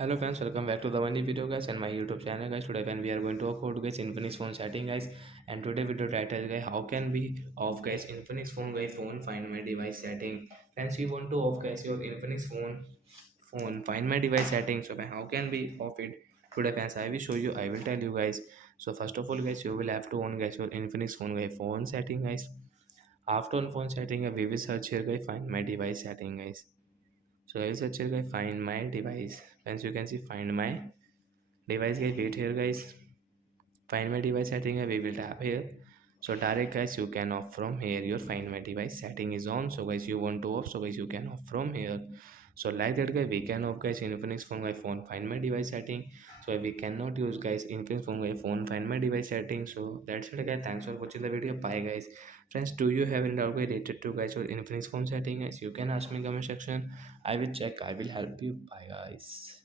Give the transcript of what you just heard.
Hello friends, welcome back to the one new video guys and my YouTube channel guys. Today when we are going to talk about guys infinix phone setting guys, and today video title guys, how can we off guys infinix phone guys phone find my device setting. Friends, you want to off guys your infinix phone find my device setting. So how can we off it today friends? I will show you, I will tell you guys. So first of all guys, you will have to on guys your infinix phone guys phone setting guys. After on phone setting we will search here guys find my device setting guys. So guys, search here guys find my device. Friends, you can see find my device guys. Wait here guys, find my device setting we will tap here. So direct guys, you can off from here. Your find my device setting is on. So guys, you want to off, so guys you can off from here. So like that guys, we can off guys infinix phone guys phone find my device setting. So we cannot use guys infinix phone guys phone find my device setting. So that's it guys, thanks for watching the video, bye guys. Friends, do you have any doubt guys related to guys your infinix phone setting guys? You can ask me in comment section, I will check, I will help you, bye guys.